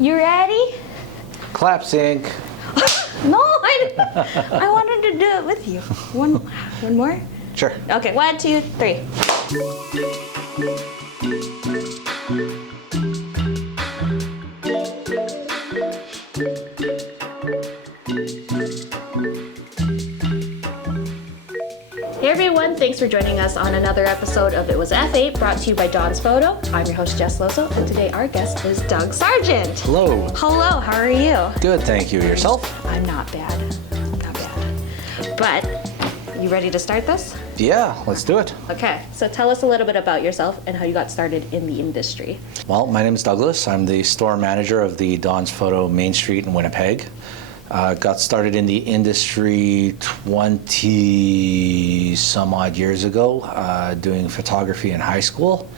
You ready? Clap sync. No, I wanted to do it with you. One more? Sure. Okay, 1, 2, 3. Hey everyone, thanks for joining us on another episode of It Was F8, brought to you by Dawn's Photo. I'm your host, Jess Lozo, and today our guest is Doug Sargent. Hello. Hello, how are you? Good, thank you. Yourself? I'm not bad. Not bad. But, you ready to start this? Yeah, let's do it. Okay, so tell us a little bit about yourself and how you got started in the industry. Well, my name is Douglas. I'm the store manager of the Dawn's Photo Main Street in Winnipeg. Got started in the industry 20 some odd years ago, doing photography in high school.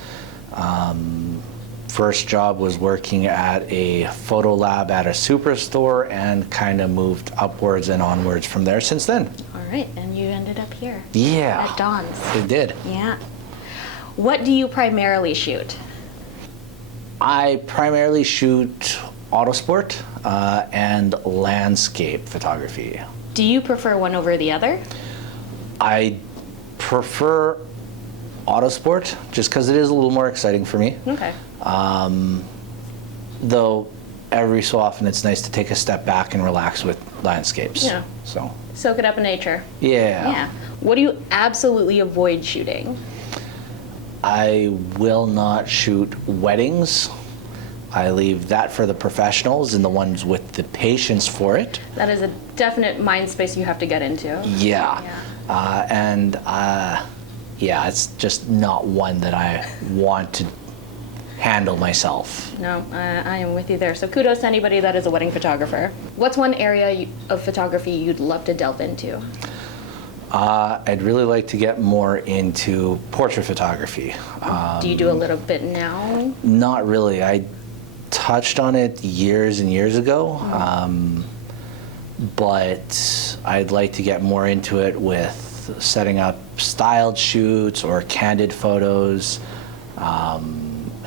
First job was working at a photo lab at a superstore and kind of moved upwards and onwards from there since then. All right, and you ended up here. Yeah. At Dawn's. It did. Yeah. What do you primarily shoot? I primarily shoot autosport and landscape photography. Do you prefer one over the other? I prefer autosport just because it is a little more exciting for me. Okay. Though every so often it's nice to take a step back and relax with landscapes. Yeah. So. Soak it up in nature. Yeah. Yeah. What do you absolutely avoid shooting? I will not shoot weddings. I leave that for the professionals and the ones with the patience for it. That is a definite mind space you have to get into. Yeah. Yeah, it's just not one that I want to handle myself. No, I am with you there. So kudos to anybody that is a wedding photographer. What's one area of photography you'd love to delve into? I'd really like to get more into portrait photography. Do you do a little bit now? Not really. I touched on it years and years ago, but I'd like to get more into it with setting up styled shoots or candid photos.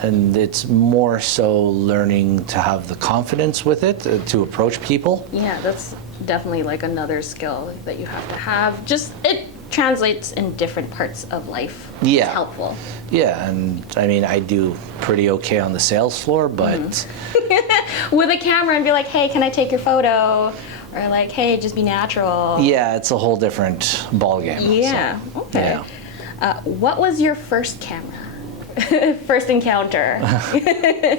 And it's more so learning to have the confidence with it to approach people. Yeah, that's definitely like another skill that you have to have. Just it translates in different parts of life. Yeah. It's helpful. Yeah, and I mean, I do pretty okay on the sales floor, but... With a camera and be like, hey, can I take your photo? Or like, hey, just be natural. Yeah, it's a whole different ballgame. Yeah, so, okay. Yeah. What was your first camera? First encounter?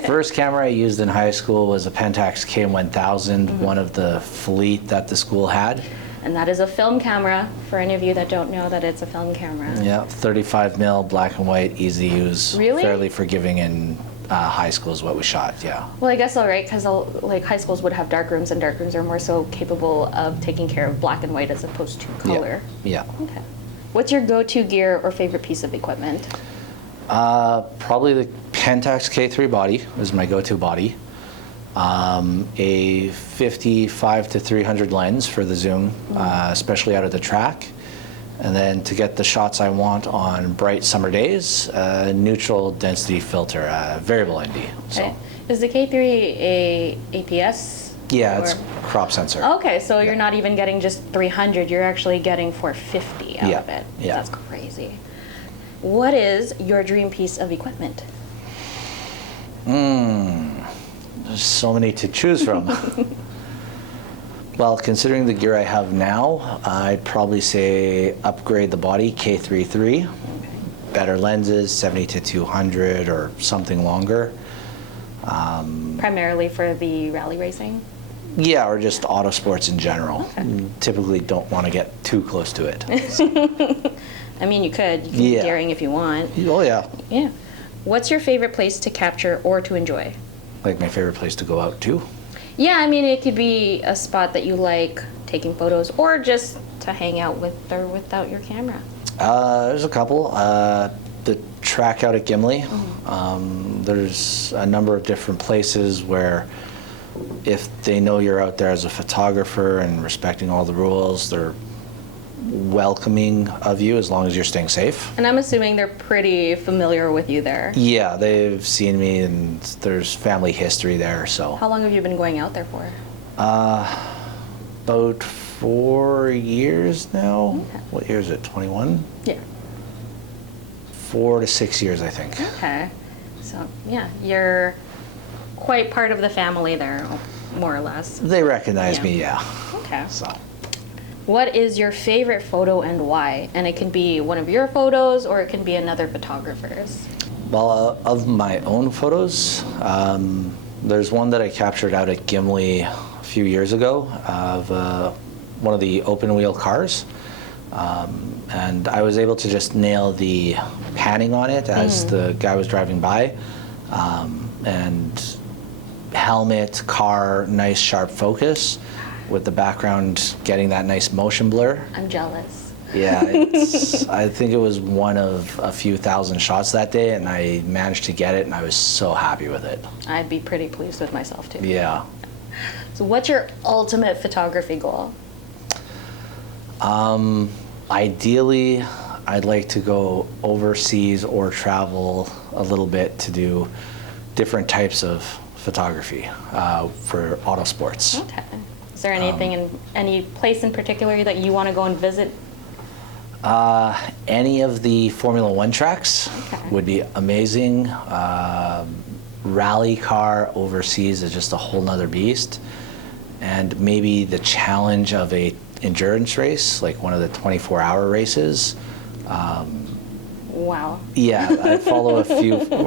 First camera I used in high school was a Pentax K1000, one of the fleet that the school had. And that is a film camera, for any of you that don't know that it's a film camera. Yeah, 35 mil, black and white, easy use. Really? Fairly forgiving in high school is what we shot, yeah. Well, I guess so, right? Because like high schools would have dark rooms, and dark rooms are more so capable of taking care of black and white as opposed to color. Yeah. Okay. What's your go-to gear or favorite piece of equipment? Probably the Pentax K3 body is my go-to body. A 55 to 300 lens for the zoom, especially out of the track. And then to get the shots I want on bright summer days, neutral density filter, variable ND. So. Okay. Is the K3 a APS? Yeah, it's crop sensor. Okay, so you're not even getting just 300, you're actually getting 450 out of it. Yeah. That's crazy. What is your dream piece of equipment? There's so many to choose from. Well, considering the gear I have now, I'd probably say upgrade the body, K33. Better lenses, 70 to 200 or something longer. Primarily for the rally racing? Yeah, or just auto sports in general. Okay. Typically don't want to get too close to it. I mean, you could. You can be daring if you want. Oh, yeah. Yeah. What's your favorite place to capture or to enjoy? Like my favorite place to go out to? Yeah, I mean, it could be a spot that you like taking photos or just to hang out with or without your camera. There's a couple. The track out at Gimli. There's a number of different places where if they know you're out there as a photographer and respecting all the rules, they're welcoming of you as long as you're staying safe. And I'm assuming they're pretty familiar with you there. Yeah, they've seen me, and there's family history there, so. How long have you been going out there for? About 4 years now. Okay. What year is it, 21? Yeah. 4 to 6 years, I think. Okay. So, yeah, you're quite part of the family there, more or less. They recognize Yeah. me, yeah. Okay. So. What is your favorite photo and why? And it can be one of your photos or it can be another photographer's. Well, of my own photos, there's one that I captured out at Gimli a few years ago of one of the open wheel cars. And I was able to just nail the panning on it as the guy was driving by. And helmet, car, nice sharp focus, with the background getting that nice motion blur. I'm jealous. Yeah, I think it was one of a few thousand shots that day, and I managed to get it, and I was so happy with it. I'd be pretty pleased with myself too. Yeah. So what's your ultimate photography goal? Ideally, I'd like to go overseas or travel a little bit to do different types of photography for auto sports. Okay. Is there anything in any place in particular that you want to go and visit? Any of the Formula One tracks would be amazing. Rally car overseas is just a whole nother beast. And maybe the challenge of a endurance race, like one of the 24-hour races. Wow. Yeah, I follow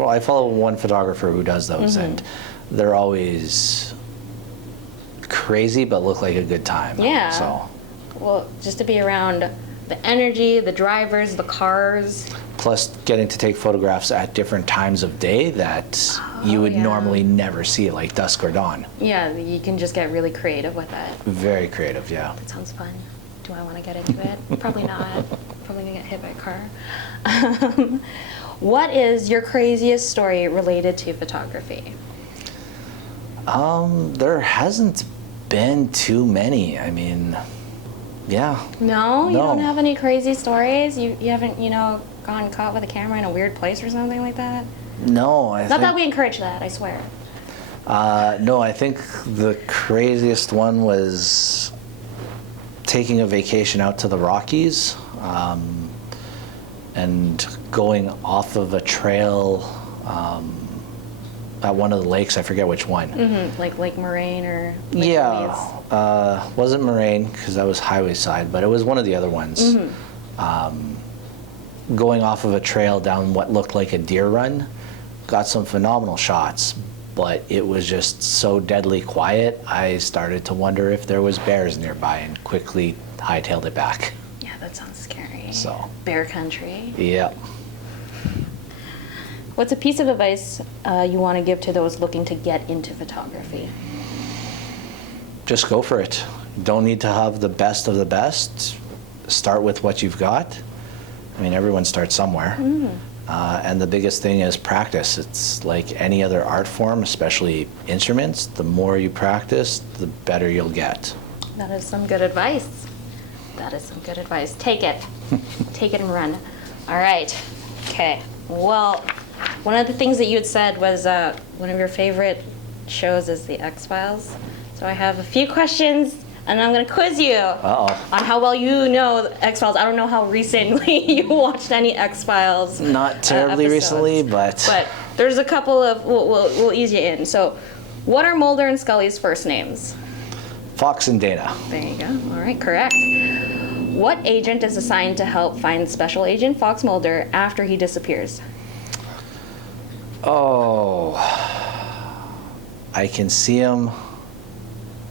I follow one photographer who does those, and they're always crazy but look like a good time. Yeah. So. Well, just to be around the energy, the drivers, the cars. Plus getting to take photographs at different times of day that you would normally never see, like dusk or dawn. Yeah, you can just get really creative with it. Very creative, yeah. That sounds fun. Do I want to get into it? Probably not. Probably gonna get hit by a car. What is your craziest story related to photography? There hasn't been too many. I mean, yeah. No? You don't have any crazy stories? You haven't, gotten caught with a camera in a weird place or something like that? No, Not that we encourage that, I swear. No, I think the craziest one was taking a vacation out to the Rockies and going off of a trail at one of the lakes. I forget which one. Like Lake Moraine or Lake Yeah, wasn't Moraine because that was highway side, but it was one of the other ones. Going off of a trail down what looked like a deer run, got some phenomenal shots, but it was just so deadly quiet, I started to wonder if there was bears nearby and quickly hightailed it back. Yeah, that sounds scary. So. Bear country. Yeah. What's a piece of advice you want to give to those looking to get into photography? Just go for it. Don't need to have the best of the best. Start with what you've got. I mean, everyone starts somewhere. And the biggest thing is practice. It's like any other art form, especially instruments. The more you practice, the better you'll get. That is some good advice. That is some good advice. Take it. Take it and run. All right. Okay. Well, one of the things that you had said was one of your favorite shows is The X-Files. So I have a few questions, and I'm going to quiz you on how well you know X-Files. I don't know how recently you watched any X-Files. Not terribly recently, but... But there's a couple of, we'll ease you in. So what are Mulder and Scully's first names? Fox and Dana. There you go. All right, correct. What agent is assigned to help find Special Agent Fox Mulder after he disappears? Oh, I can see him.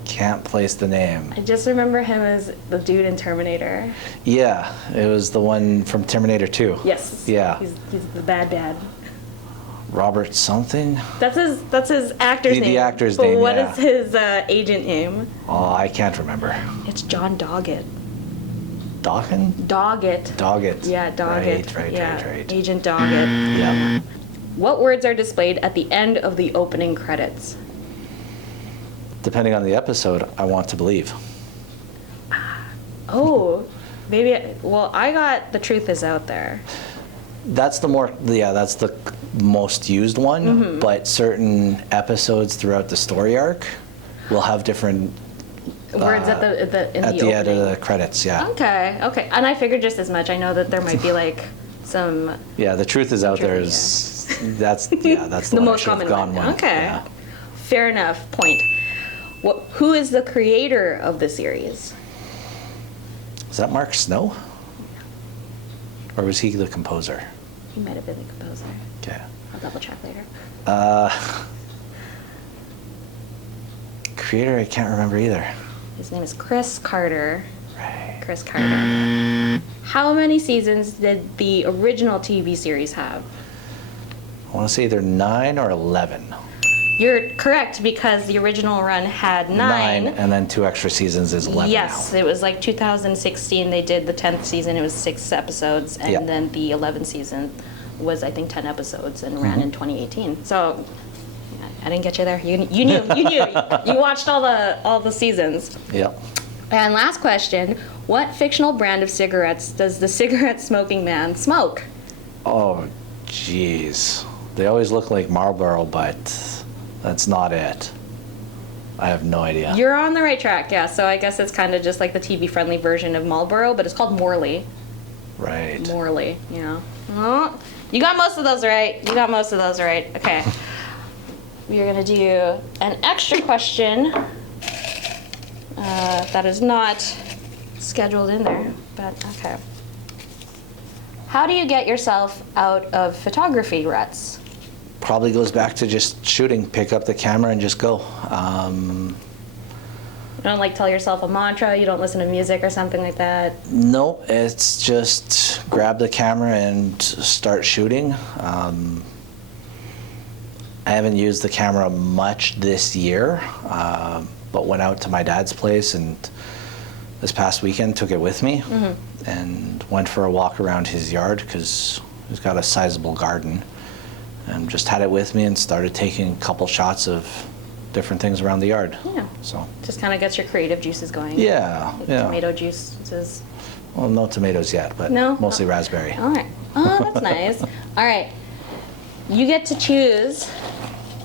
Can't place the name. I just remember him as the dude in Terminator. Yeah, it was the one from Terminator 2. Yes. Yeah. He's the bad. Robert something? That's his actor's name. The actor's but name, what yeah. is his agent name? Oh, I can't remember. It's John Doggett. Dawkins? Doggett. Doggett. Yeah, Doggett. Right. Agent Doggett. Yeah. What words are displayed at the end of the opening credits? Depending on the episode, I want to believe. Oh, Maybe, well, I got The Truth Is Out There. That's the that's the most used one, but certain episodes throughout the story arc will have different Words at the end of the credits, yeah. Okay. And I figured just as much. I know that there might be like some... Yeah, The Truth Is Out There is, that's the one most common one. Okay. Yeah. Fair enough. Point. Who is the creator of the series? Is that Mark Snow? Or was he the composer? He might have been the composer. Okay. I'll double check later. Creator, I can't remember either. His name is Chris Carter. Right. Chris Carter. How many seasons did the original TV series have? I want to say either 9 or 11. You're correct, because the original run had 9. And then 2 extra seasons is 11 Yes, now. it was like 2016 they did the 10th season. It was 6 episodes, and then the 11th season was, I think, 10 episodes and ran in 2018. So yeah, I didn't get you there. You knew. You watched all the seasons. Yep. And last question, what fictional brand of cigarettes does the cigarette smoking man smoke? Oh, jeez. They always look like Marlboro, but that's not it. I have no idea. You're on the right track, yeah. So I guess it's kind of just like the TV-friendly version of Marlboro, but it's called Morley. Right. Morley, yeah. Oh, you got most of those right. Okay. We are going to do an extra question that is not scheduled in there, but okay. How do you get yourself out of photography ruts? Probably goes back to just shooting. Pick up the camera and just go. You don't like tell yourself a mantra? You don't listen to music or something like that? No, it's just grab the camera and start shooting. I haven't used the camera much this year, but went out to my dad's place and this past weekend took it with me and went for a walk around his yard because he's got a sizable garden, and just had it with me and started taking a couple shots of different things around the yard. Yeah. So just kind of gets your creative juices going. Yeah, Like yeah. Tomato juices. Well, no tomatoes yet, but No? mostly raspberry. All right. Oh, that's nice. All right. You get to choose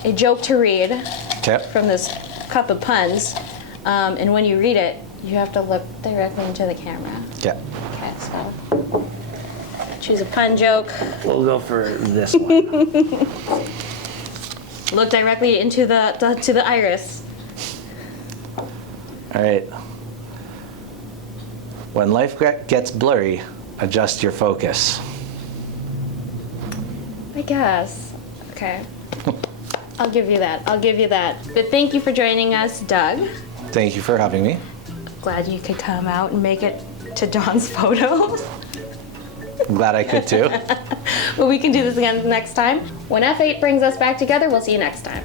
a joke to read Okay. from this cup of puns, and when you read it, you have to look directly into the camera. Okay. Okay, so choose a pun joke. We'll go for this one. Look directly into the iris. All right. When life gets blurry, adjust your focus. I guess. Okay. I'll give you that. But thank you for joining us, Doug. Thank you for having me. Glad you could come out and make it to John's photo. I'm glad I could too. But we can do this again next time. When F8 brings us back together, we'll see you next time.